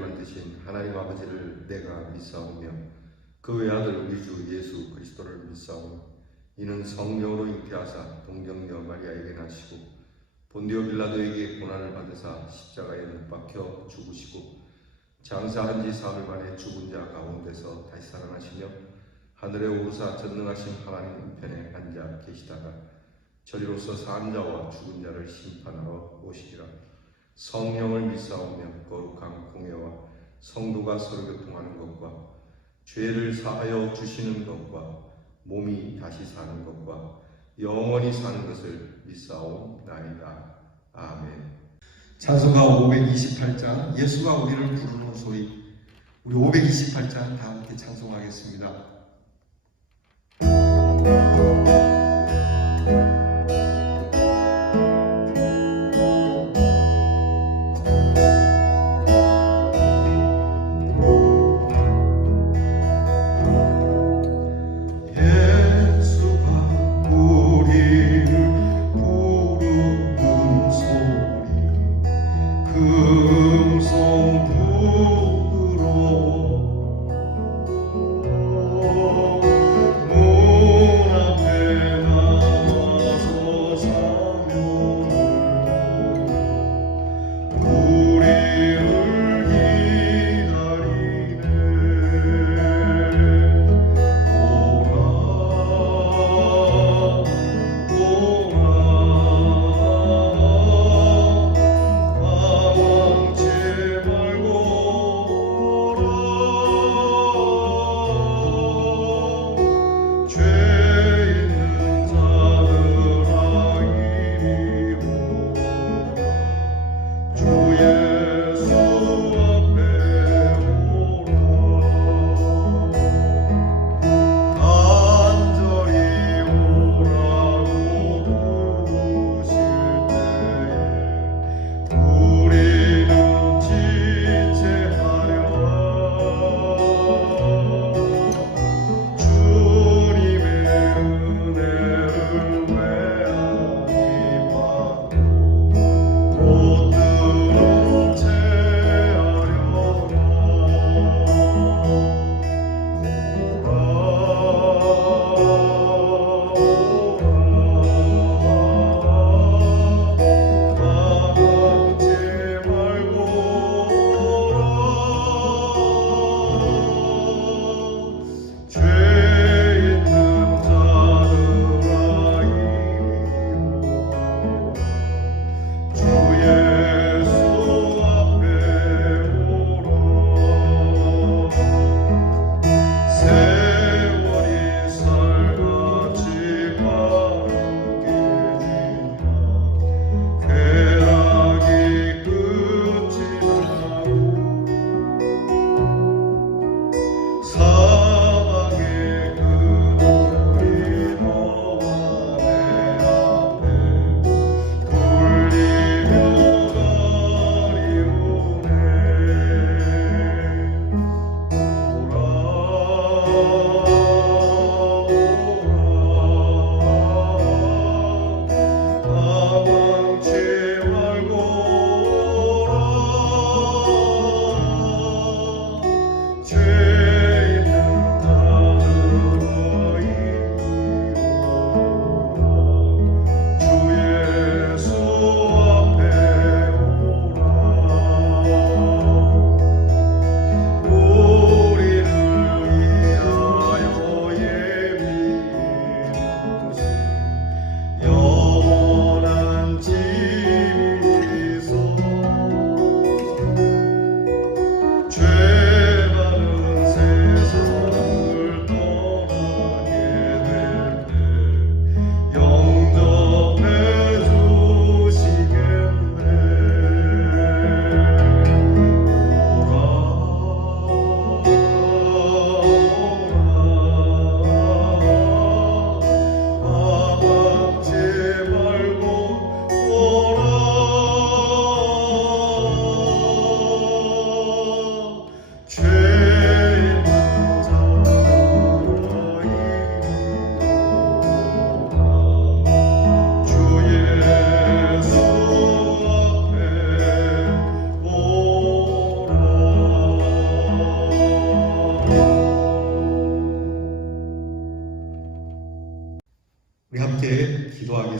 만드신 하나님 아버지를 내가 믿사오며 그 외아들 우리 주 예수 그리스도를 믿사오니 이는 성령으로 잉태하사 동정녀 마리아에게 나시고 본디오 빌라도에게 고난을 받으사 십자가에 못 박혀 죽으시고 장사한 지 사흘 만에 죽은 자 가운데서 다시 살아나시며 하늘에 오르사 전능하신 하나님 우편에 앉아 계시다가 저리로서 산 자와 죽은 자를 심판하러 오시리라. 성령을 믿사오며 거룩한 공예와 성도가 서로 교통하는 것과 죄를 사하여 주시는 것과 몸이 다시 사는 것과 영원히 사는 것을 믿사옵나이다. 아멘. 찬송가 528장 예수가 우리를 부르는 소리, 우리 528장 다 함께 찬송하겠습니다.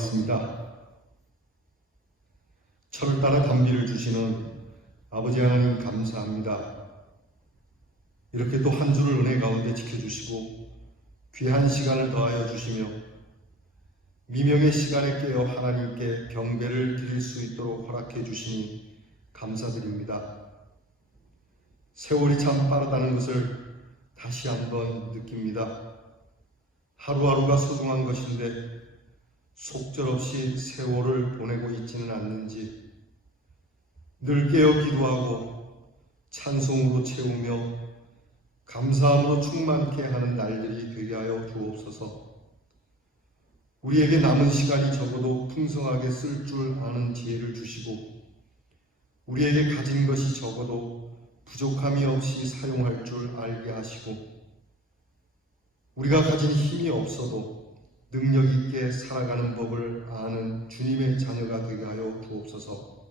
기도하겠습니다. 철을 따라 단비를 주시는 아버지 하나님 감사합니다. 이렇게 또 한 주를 은혜 가운데 지켜주시고 귀한 시간을 더하여 주시며 미명의 시간에 깨어 하나님께 경배를 드릴 수 있도록 허락해 주시니 감사드립니다. 세월이 참 빠르다는 것을 다시 한번 느낍니다. 하루하루가 소중한 것인데 속절없이 세월을 보내고 있지는 않는지 늘 깨어 기도하고 찬송으로 채우며 감사함으로 충만케 하는 날들이 되게 하여 주옵소서. 우리에게 남은 시간이 적어도 풍성하게 쓸 줄 아는 지혜를 주시고 우리에게 가진 것이 적어도 부족함이 없이 사용할 줄 알게 하시고 우리가 가진 힘이 없어도 능력 있게 살아가는 법을 아는 주님의 자녀가 되게 하여 주옵소서.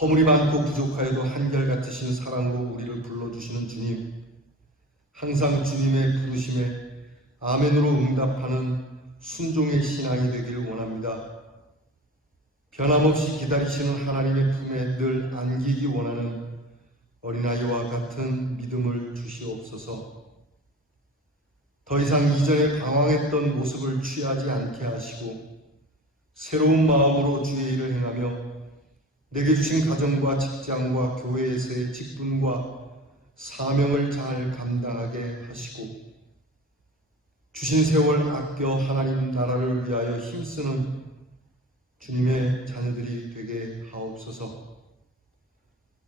허물이 많고 부족하여도 한결같으신 사랑으로 우리를 불러주시는 주님, 항상 주님의 부르심에 아멘으로 응답하는 순종의 신앙이 되기를 원합니다. 변함없이 기다리시는 하나님의 품에 늘 안기기 원하는 어린아이와 같은 믿음을 주시옵소서. 더 이상 이전에 방황했던 모습을 취하지 않게 하시고 새로운 마음으로 주의 일을 행하며 내게 주신 가정과 직장과 교회에서의 직분과 사명을 잘 감당하게 하시고 주신 세월 아껴 하나님 나라를 위하여 힘쓰는 주님의 자녀들이 되게 하옵소서.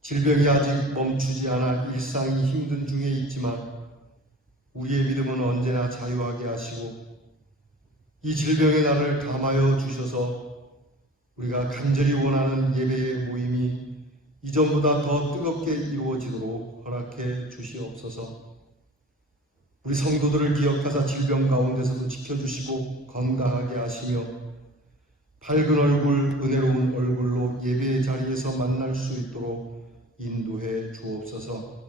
질병이 아직 멈추지 않아 일상이 힘든 중에 있지만 우리의 믿음은 언제나 자유하게 하시고 이 질병의 날을 감하여 주셔서 우리가 간절히 원하는 예배의 모임이 이전보다 더 뜨겁게 이루어지도록 허락해 주시옵소서. 우리 성도들을 기억하사 질병 가운데서도 지켜주시고 건강하게 하시며 밝은 얼굴, 은혜로운 얼굴로 예배의 자리에서 만날 수 있도록 인도해 주옵소서.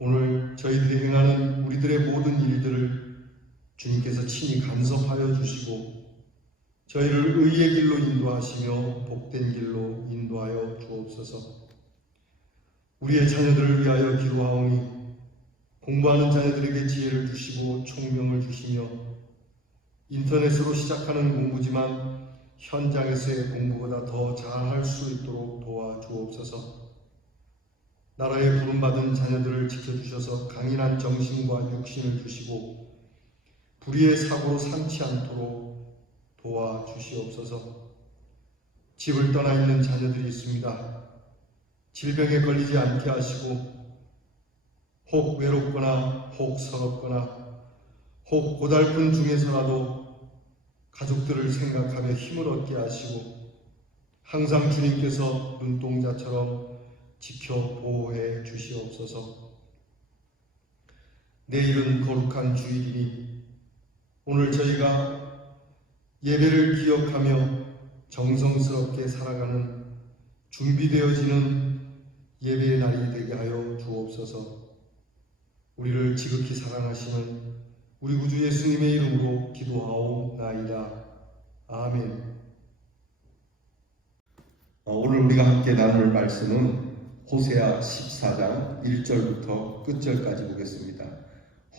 오늘 저희들이 행하는 우리들의 모든 일들을 주님께서 친히 간섭하여 주시고 저희를 의의 길로 인도하시며 복된 길로 인도하여 주옵소서. 우리의 자녀들을 위하여 기도하오니 공부하는 자녀들에게 지혜를 주시고 총명을 주시며 인터넷으로 시작하는 공부지만 현장에서의 공부보다 더 잘할 수 있도록 도와주옵소서. 나라에 부름받은 자녀들을 지켜주셔서 강인한 정신과 육신을 주시고 불의의 사고로 상치 않도록 도와주시옵소서. 집을 떠나 있는 자녀들이 있습니다. 질병에 걸리지 않게 하시고 혹 외롭거나 혹 서럽거나 혹 고달픈 중에서라도 가족들을 생각하며 힘을 얻게 하시고 항상 주님께서 눈동자처럼 지켜 보호해 주시옵소서. 내일은 거룩한 주일이니 오늘 저희가 예배를 기억하며 정성스럽게 살아가는 준비되어지는 예배의 날이 되게 하여 주옵소서. 우리를 지극히 사랑하시는 우리 구주 예수님의 이름으로 기도하옵나이다. 아멘. 오늘 우리가 함께 나눌 말씀은 호세아 14장 1절부터 끝절까지 보겠습니다.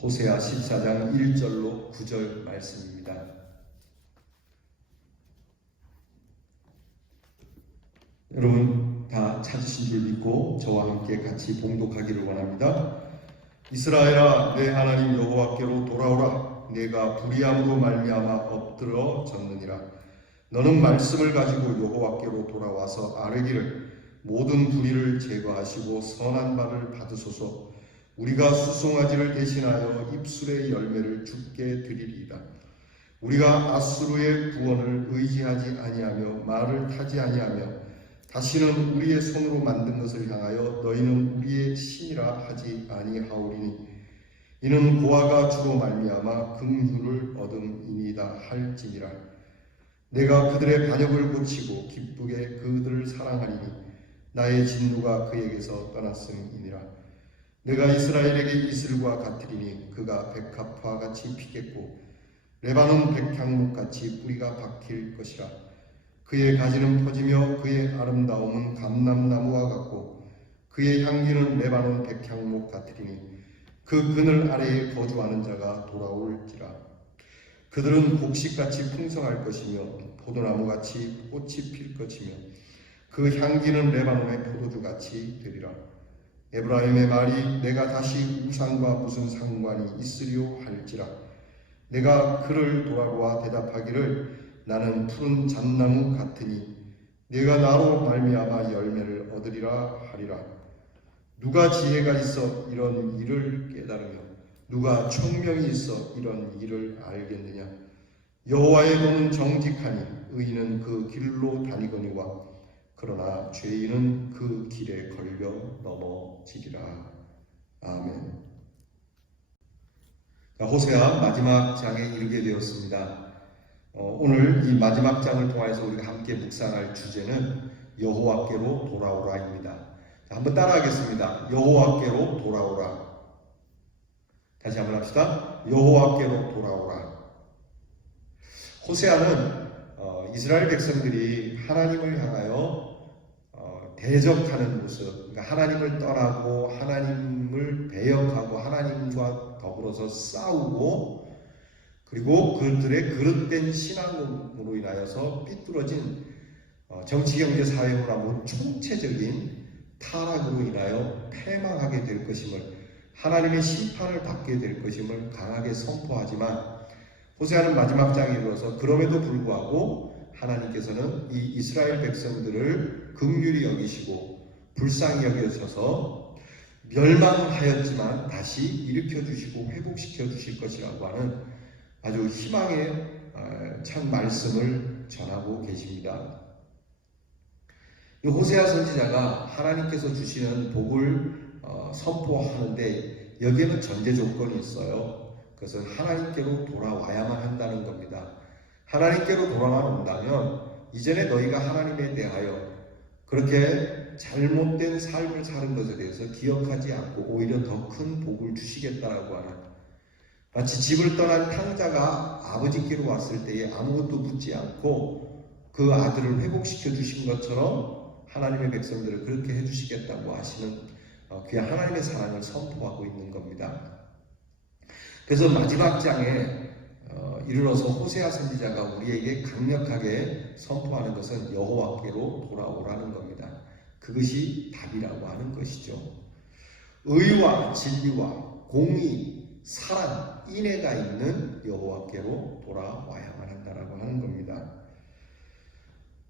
호세아 14장 1절로 9절 말씀입니다. 여러분 다 찾으신 줄 믿고 저와 함께 같이 봉독하기를 원합니다. 이스라엘아, 내 하나님 여호와께로 돌아오라. 내가 불의함으로 말미암아 엎드러 졌느니라. 너는 말씀을 가지고 여호와께로 돌아와서 아뢰기를 모든 불의를 제거하시고 선한 바를 받으소서. 우리가 수송아지를 대신하여 입술의 열매를 주께 드리리이다. 우리가 아수르의 구원을 의지하지 아니하며 말을 타지 아니하며 다시는 우리의 손으로 만든 것을 향하여 너희는 우리의 신이라 하지 아니하오리니 이는 고아가 주로 말미암아 긍휼을 얻음이니이다 할지니라. 내가 그들의 반역을 고치고 기쁘게 그들을 사랑하리니 나의 진노가 그에게서 떠났음이니라. 내가 이스라엘에게 이슬과 같으리니 그가 백합화 같이 피겠고 레바논 백향목같이 뿌리가 박힐 것이라. 그의 가지는 퍼지며 그의 아름다움은 감람나무와 같고 그의 향기는 레바논 백향목 같으리니 그 그늘 아래에 거주하는 자가 돌아올지라. 그들은 곡식같이 풍성할 것이며 포도나무같이 꽃이 필 것이며 그 향기는 레바논의 포도주같이 되리라. 에브라임의 말이 내가 다시 우상과 무슨 상관이 있으리요 할지라. 내가 그를 돌아보아 대답하기를 나는 푸른 잣나무 같으니 내가 나로 말미암아 열매를 얻으리라 하리라. 누가 지혜가 있어 이런 일을 깨달으며 누가 총명이 있어 이런 일을 알겠느냐. 여호와의 도는 정직하니 의인은 그 길로 다니거니와 그러나 죄인은 그 길에 걸려 넘어지리라. 아멘. 호세아 마지막 장에 이르게 되었습니다. 오늘 이 마지막 장을 통해서 우리가 함께 묵상할 주제는 여호와께로 돌아오라입니다. 한번 따라하겠습니다. 여호와께로 돌아오라. 다시 한번 합시다. 여호와께로 돌아오라. 호세아는 이스라엘 백성들이 하나님을 향하여 대적하는 모습, 그러니까 하나님을 떠나고 하나님을 배역하고 하나님과 더불어서 싸우고 그리고 그들의 그릇된 신앙으로 인하여서 삐뚤어진 정치, 경제, 사회, 문화 뭐 총체적인 타락으로 인하여 패망하게 될 것임을, 하나님의 심판을 받게 될 것임을 강하게 선포하지만 호세아는 마지막 장에 이르러서 그럼에도 불구하고 하나님께서는 이 이스라엘 백성들을 긍휼히 여기시고 불쌍히 여기셔서 멸망하였지만 다시 일으켜 주시고 회복시켜 주실 것이라고 하는 아주 희망의 찬 말씀을 전하고 계십니다. 이 호세아 선지자가 하나님께서 주시는 복을 선포하는데 여기에는 전제 조건이 있어요. 그것은 하나님께로 돌아와야만 한다는 겁니다. 하나님께로 돌아만 온다면 이전에 너희가 하나님에 대하여 그렇게 잘못된 삶을 사는 것에 대해서 기억하지 않고 오히려 더 큰 복을 주시겠다라고 하는, 마치 집을 떠난 탕자가 아버지께로 왔을 때에 아무것도 묻지 않고 그 아들을 회복시켜 주신 것처럼 하나님의 백성들을 그렇게 해주시겠다고 하시는 그 하나님의 사랑을 선포하고 있는 겁니다. 그래서 마지막 장에 이르러서 호세아 선지자가 우리에게 강력하게 선포하는 것은 여호와께로 돌아오라는 겁니다. 그것이 답이라고 하는 것이죠. 의와 진리와 공의, 사랑, 인애가 있는 여호와께로 돌아와야만 한다라고 하는 겁니다.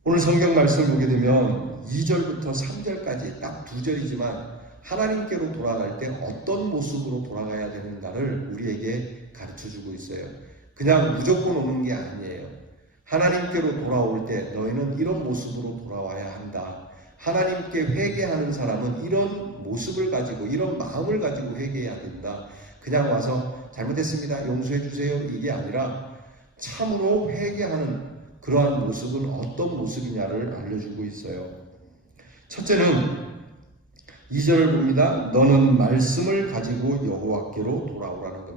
오늘 성경 말씀을 보게 되면 2절부터 3절까지 딱 2절이지만 하나님께로 돌아갈 때 어떤 모습으로 돌아가야 되는가를 우리에게 가르쳐주고 있어요. 그냥 무조건 오는 게 아니에요. 하나님께로 돌아올 때 너희는 이런 모습으로 돌아와야 한다. 하나님께 회개하는 사람은 이런 모습을 가지고 이런 마음을 가지고 회개해야 된다. 그냥 와서 잘못했습니다, 용서해 주세요, 이게 아니라 참으로 회개하는 그러한 모습은 어떤 모습이냐를 알려주고 있어요. 첫째는 2절을 봅니다. 너는 말씀을 가지고 여호와께로 돌아오라는 겁니다.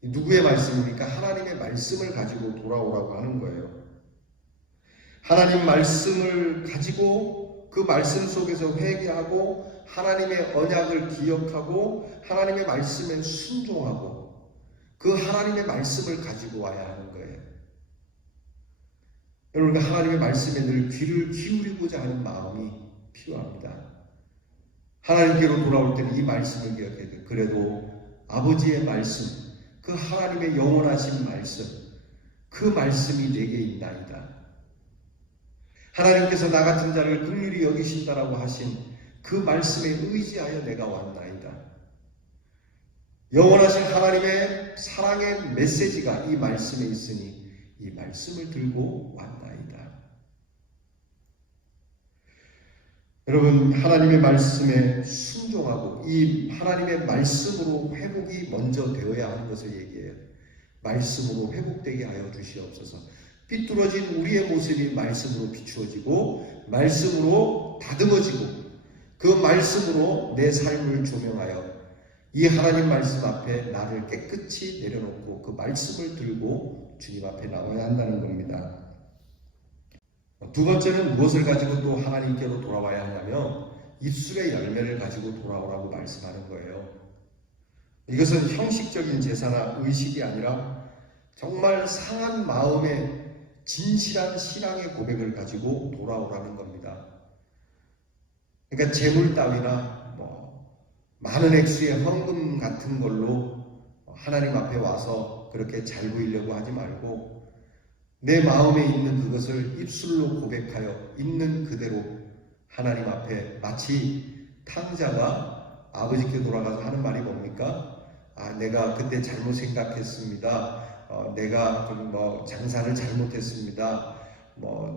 누구의 말씀입니까? 하나님의 말씀을 가지고 돌아오라고 하는 거예요. 하나님 말씀을 가지고 그 말씀 속에서 회개하고 하나님의 언약을 기억하고 하나님의 말씀에 순종하고 그 하나님의 말씀을 가지고 와야 하는 거예요. 여러분, 하나님의 말씀에 늘 귀를 기울이고자 하는 마음이 필요합니다. 하나님께로 돌아올 때는 이 말씀을 기억해야 돼요. 그래도 아버지의 말씀, 그 하나님의 영원하신 말씀, 그 말씀이 내게 있나이다. 하나님께서 나 같은 자를 긍휼히 여기신다라고 하신 그 말씀에 의지하여 내가 왔나이다. 영원하신 하나님의 사랑의 메시지가 이 말씀에 있으니 이 말씀을 들고 왔나이다. 여러분, 하나님의 말씀에 순종하고 이 하나님의 말씀으로 회복이 먼저 되어야 하는 것을 얘기해요. 말씀으로 회복되게 하여 주시옵소서. 삐뚤어진 우리의 모습이 말씀으로 비추어지고 말씀으로 다듬어지고 그 말씀으로 내 삶을 조명하여 이 하나님 말씀 앞에 나를 깨끗이 내려놓고 그 말씀을 들고 주님 앞에 나와야 한다는 겁니다. 두 번째는 무엇을 가지고 또 하나님께로 돌아와야 하냐면 입술의 열매를 가지고 돌아오라고 말씀하는 거예요. 이것은 형식적인 제사나 의식이 아니라 정말 상한 마음의 진실한 신앙의 고백을 가지고 돌아오라는 겁니다. 그러니까 재물 따위나 많은 액수의 헌금 같은 걸로 하나님 앞에 와서 그렇게 잘 보이려고 하지 말고 내 마음에 있는 그것을 입술로 고백하여 있는 그대로 하나님 앞에 마치 탕자가 아버지께 돌아가서 하는 말이 뭡니까? 내가 그때 잘못 생각했습니다. 내가 좀 장사를 잘못했습니다.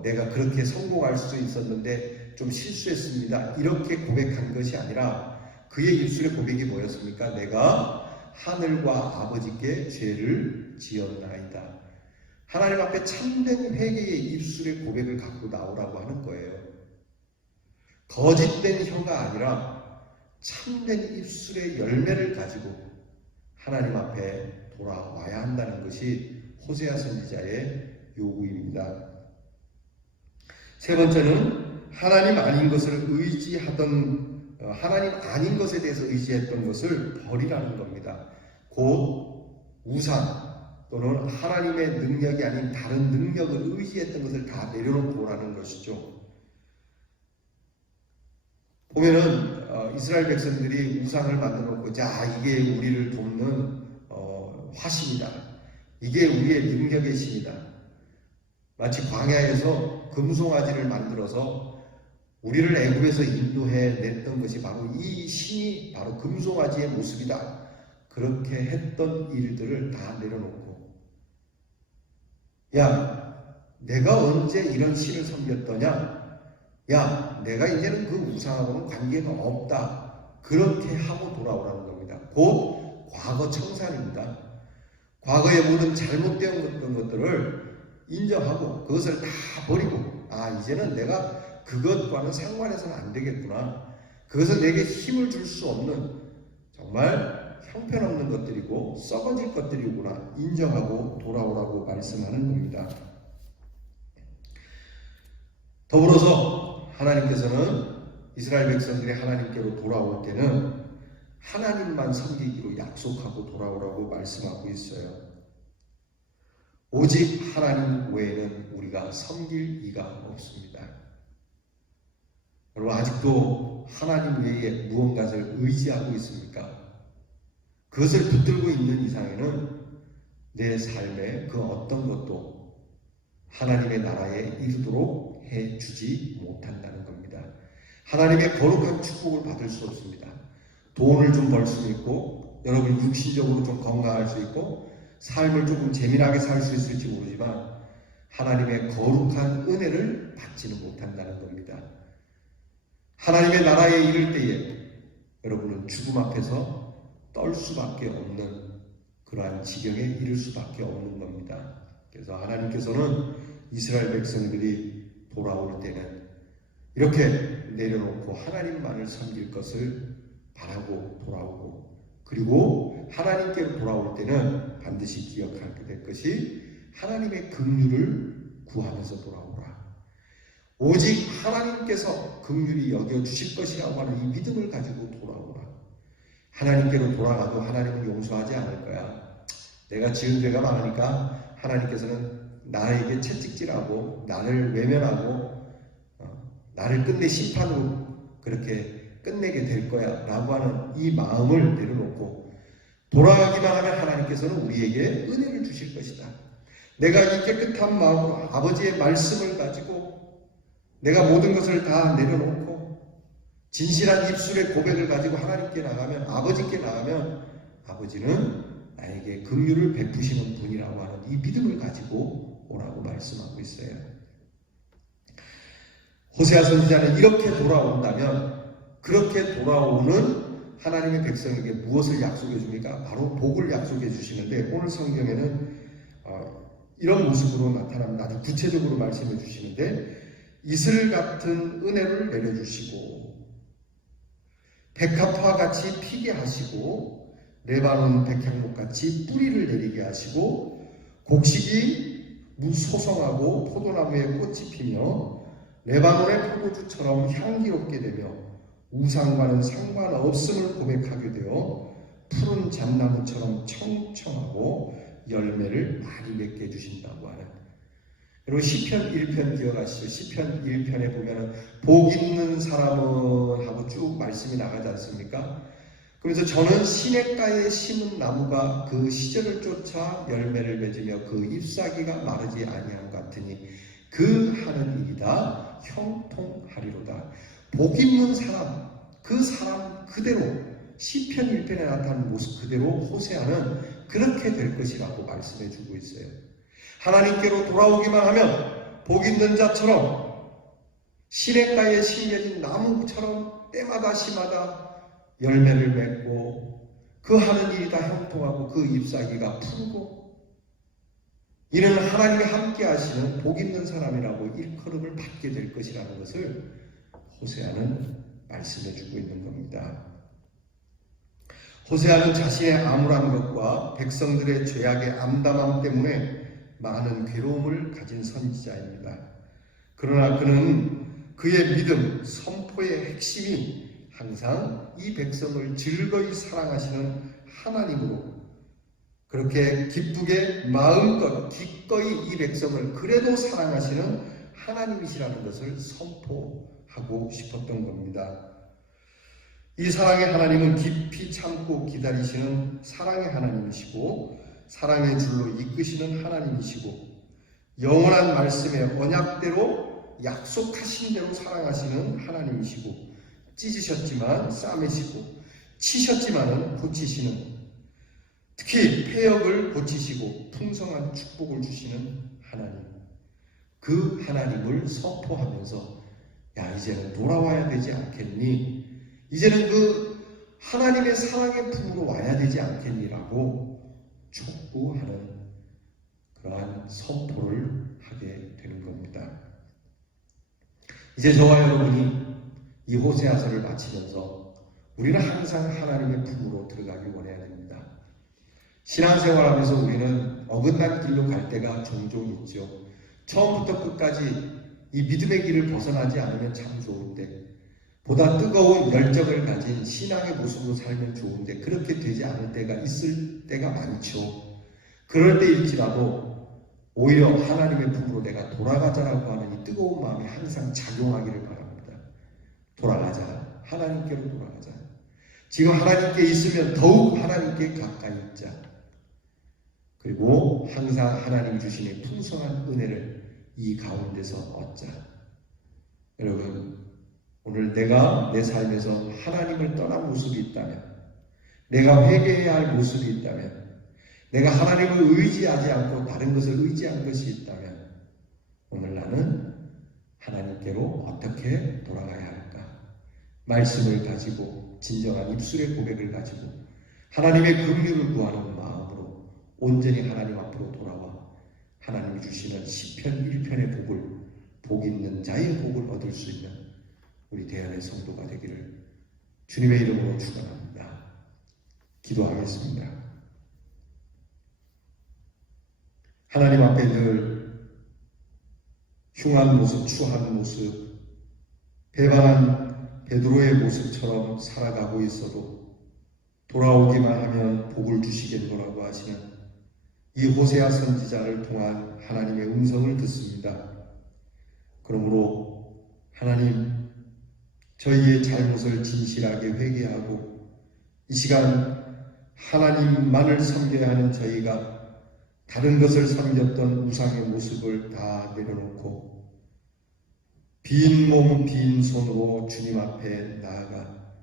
내가 그렇게 성공할 수 있었는데 좀 실수했습니다. 이렇게 고백한 것이 아니라 그의 입술의 고백이 뭐였습니까? 내가 하늘과 아버지께 죄를 지었나이다. 하나님 앞에 참된 회개의 입술의 고백을 갖고 나오라고 하는 거예요. 거짓된 혀가 아니라 참된 입술의 열매를 가지고 하나님 앞에 돌아와야 한다는 것이 호세아 선지자의 요구입니다. 세 번째는 하나님 아닌 것을 하나님 아닌 것에 대해서 의지했던 것을 버리라는 겁니다. 곧 우상 또는 하나님의 능력이 아닌 다른 능력을 의지했던 것을 다 내려놓고 오라는 것이죠. 보면은 이스라엘 백성들이 우상을 만들어 놓고 이게 우리를 돕는 화신이다. 이게 우리의 능력의 신이다. 마치 광야에서 금송아지를 만들어서 우리를 애굽에서 인도해 냈던 것이 바로 이 신이 바로 금송아지의 모습이다. 그렇게 했던 일들을 다 내려놓고 내가 언제 이런 신을 섬겼더냐? 내가 이제는 그 우상하고는 관계가 없다. 그렇게 하고 돌아오라는 겁니다. 곧 과거 청산입니다. 과거의 모든 잘못되었던 것들을 인정하고 그것을 다 버리고 이제는 내가 그것과는 상관해서는 안 되겠구나. 그것은 내게 힘을 줄 수 없는 정말 형편없는 것들이고 썩어질 것들이구나 인정하고 돌아오라고 말씀하는 겁니다. 더불어서 하나님께서는 이스라엘 백성들이 하나님께로 돌아올 때는 하나님만 섬기기로 약속하고 돌아오라고 말씀하고 있어요. 오직 하나님 외에는 우리가 섬길 이가 없습니다. 여러분 아직도 하나님 외에 무언가를 의지하고 있습니까? 그것을 붙들고 있는 이상에는 내 삶의 그 어떤 것도 하나님의 나라에 이르도록 해주지 못한다는 겁니다. 하나님의 거룩한 축복을 받을 수 없습니다. 돈을 좀 벌 수 있고 여러분 육신적으로 좀 건강할 수 있고 삶을 조금 재미나게 살 수 있을지 모르지만 하나님의 거룩한 은혜를 받지는 못한다는 겁니다. 하나님의 나라에 이를 때에 여러분은 죽음 앞에서 떨 수밖에 없는 그러한 지경에 이를 수밖에 없는 겁니다. 그래서 하나님께서는 이스라엘 백성들이 돌아올 때는 이렇게 내려놓고 하나님만을 섬길 것을 바라고 돌아오고 그리고 하나님께로 돌아올 때는 반드시 기억하게 될 것이 하나님의 긍휼을 구하면서 돌아오라. 오직 하나님께서 긍휼히 여겨주실 것이라고 하는 이 믿음을 가지고 돌아오라. 하나님께로 돌아가도 하나님은 용서하지 않을 거야. 내가 지은 죄가 많으니까 하나님께서는 나에게 채찍질하고 나를 외면하고 나를 끝내 심판으로 그렇게 끝내게 될 거야 라고 하는 이 마음을 내려놓고 돌아가기만 하면 하나님께서는 우리에게 은혜를 주실 것이다. 내가 이 깨끗한 마음으로 아버지의 말씀을 가지고 내가 모든 것을 다 내려놓고 진실한 입술의 고백을 가지고 하나님께 나가면 아버지께 나가면 아버지는 나에게 긍휼을 베푸시는 분이라고 하는 이 믿음을 가지고 오라고 말씀하고 있어요. 호세아 선지자는 이렇게 돌아온다면 그렇게 돌아오는 하나님의 백성에게 무엇을 약속해 줍니까? 바로 복을 약속해 주시는데 오늘 성경에는 이런 모습으로 나타납니다. 아주 구체적으로 말씀해 주시는데 이슬 같은 은혜를 내려주시고 백합화 같이 피게 하시고 레바논 백향목같이 뿌리를 내리게 하시고 곡식이 무소성하고 포도나무에 꽃이 피며 레바논의 포도주처럼 향기롭게 되며 우상과는 상관없음을 고백하게 되어 푸른 잣나무처럼 청청하고 열매를 많이 맺게 해주신다고 하는. 그리고 시편 1편 기억하시죠? 시편 1편에 보면은 복 있는 사람은 하고 쭉 말씀이 나가지 않습니까? 그래서 저는 시냇가에 심은 나무가 그 시절을 쫓아 열매를 맺으며 그 잎사귀가 마르지 아니함 같으니 그 하는 일이다 형통하리로다. 복 있는 사람, 그 사람 그대로 시편 1편에 나타난 모습 그대로 호세아는 그렇게 될 것이라고 말씀해 주고 있어요. 하나님께로 돌아오기만 하면 복 있는 자처럼 시냇가에 심겨진 나무처럼 때마다 시마다 열매를 맺고 그 하는 일이 다 형통하고 그 잎사귀가 푸르고 이는 하나님이 함께 하시는 복 있는 사람이라고 일컬음을 받게 될 것이라는 것을 호세아는 말씀해 주고 있는 겁니다. 호세아는 자신의 암울한 것과 백성들의 죄악의 암담함 때문에 많은 괴로움을 가진 선지자입니다. 그러나 그는 그의 믿음, 선포의 핵심이 항상 이 백성을 즐거이 사랑하시는 하나님으로 그렇게 기쁘게 마음껏 기꺼이 이 백성을 그래도 사랑하시는 하나님이시라는 것을 선포하고 싶었던 겁니다. 이 사랑의 하나님은 깊이 참고 기다리시는 사랑의 하나님이시고 사랑의 줄로 이끄시는 하나님이시고 영원한 말씀의 언약대로 약속하신 대로 사랑하시는 하나님이시고 찢으셨지만 싸매시고 치셨지만 고치시는 특히 폐역을 고치시고 풍성한 축복을 주시는 하나님, 그 하나님을 선포하면서 야 이제는 돌아와야 되지 않겠니? 이제는 그 하나님의 사랑의 품으로 와야 되지 않겠니라고 촉구하는 그러한 선포를 하게 되는 겁니다. 이제 저와 여러분이 이 호세아서를 마치면서 우리는 항상 하나님의 품으로 들어가길 원해야 됩니다. 신앙생활하면서 우리는 어긋난 길로 갈 때가 종종 있죠. 처음부터 끝까지 이 믿음의 길을 벗어나지 않으면 참 좋은데 보다 뜨거운 열정을 가진 신앙의 모습으로 살면 좋은데 그렇게 되지 않을 때가 있을 때가 많죠. 그럴 때일지라도 오히려 하나님의 품으로 내가 돌아가자라고 하는 이 뜨거운 마음이 항상 작용하기를 바랍니다. 돌아가자. 하나님께로 돌아가자. 지금 하나님께 있으면 더욱 하나님께 가까이 있자. 그리고 항상 하나님 주시는 풍성한 은혜를 이 가운데서 얻자. 여러분, 오늘 내가 내 삶에서 하나님을 떠난 모습이 있다면, 내가 회개해야 할 모습이 있다면, 내가 하나님을 의지하지 않고 다른 것을 의지한 것이 있다면 오늘 나는 하나님께로 어떻게 돌아가야 할까? 말씀을 가지고 진정한 입술의 고백을 가지고 하나님의 긍휼을 구하는 마음으로 온전히 하나님 앞으로 돌아와 하나님이 주시는 시편 1편의 복을, 복 있는 자의 복을 얻을 수 있는 우리 대안의 성도가 되기를 주님의 이름으로 축원합니다. 기도하겠습니다. 하나님 앞에 늘 흉한 모습, 추한 모습, 배반한 베드로의 모습처럼 살아가고 있어도 돌아오기만 하면 복을 주시겠노라고 하시는 이 호세아 선지자를 통한 하나님의 음성을 듣습니다. 그러므로 하나님, 저희의 잘못을 진실하게 회개하고 이 시간 하나님만을 섬겨야 하는 저희가 다른 것을 섬겼던 우상의 모습을 다 내려놓고 빈 몸, 빈 손으로 주님 앞에 나아가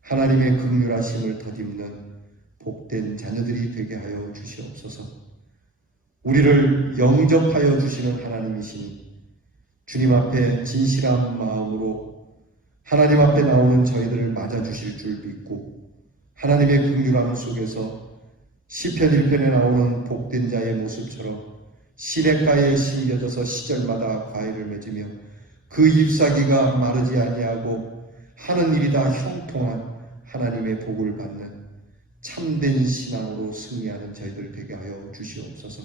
하나님의 긍휼하심을 덧입는 복된 자녀들이 되게 하여 주시옵소서. 우리를 영접하여 주시는 하나님이시니 주님 앞에 진실한 마음으로 하나님 앞에 나오는 저희들을 맞아주실 줄 믿고 하나님의 긍휼함 속에서 시편 1편에 나오는 복된 자의 모습처럼 시냇가에 심겨져서 시절마다 과일을 맺으며 그 잎사귀가 마르지 아니하고 하는 일이 다 형통한 하나님의 복을 받는 참된 신앙으로 승리하는 저희들 되게 하여 주시옵소서.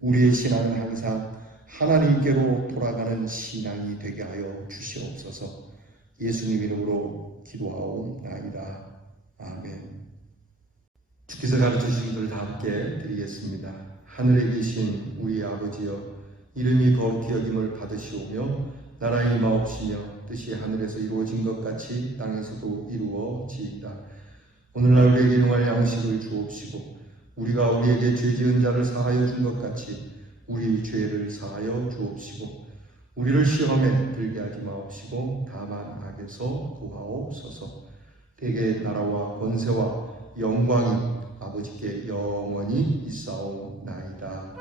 우리의 신앙은 항상 하나님께로 돌아가는 신앙이 되게 하여 주시옵소서. 예수님 이름으로 기도하옵나이다. 아멘. 주께서 가르치신 것을 다 함께 드리겠습니다. 하늘에 계신 우리 아버지여, 이름이 거룩히 여김을 받으시오며 나라의 임하옵시며 뜻이 하늘에서 이루어진 것 같이 땅에서도 이루어지이다. 오늘날 우리에게 일용할 양식을 주옵시고 우리가 우리에게 죄 지은 자를 사하여 준 것 같이 우리 죄를 사하여 주옵시고 우리를 시험에 들게 하지 마옵시고 다만 악에서 구하옵소서. 대개 나라와 권세와 영광이 아버지께 영원히 있사옵나이다.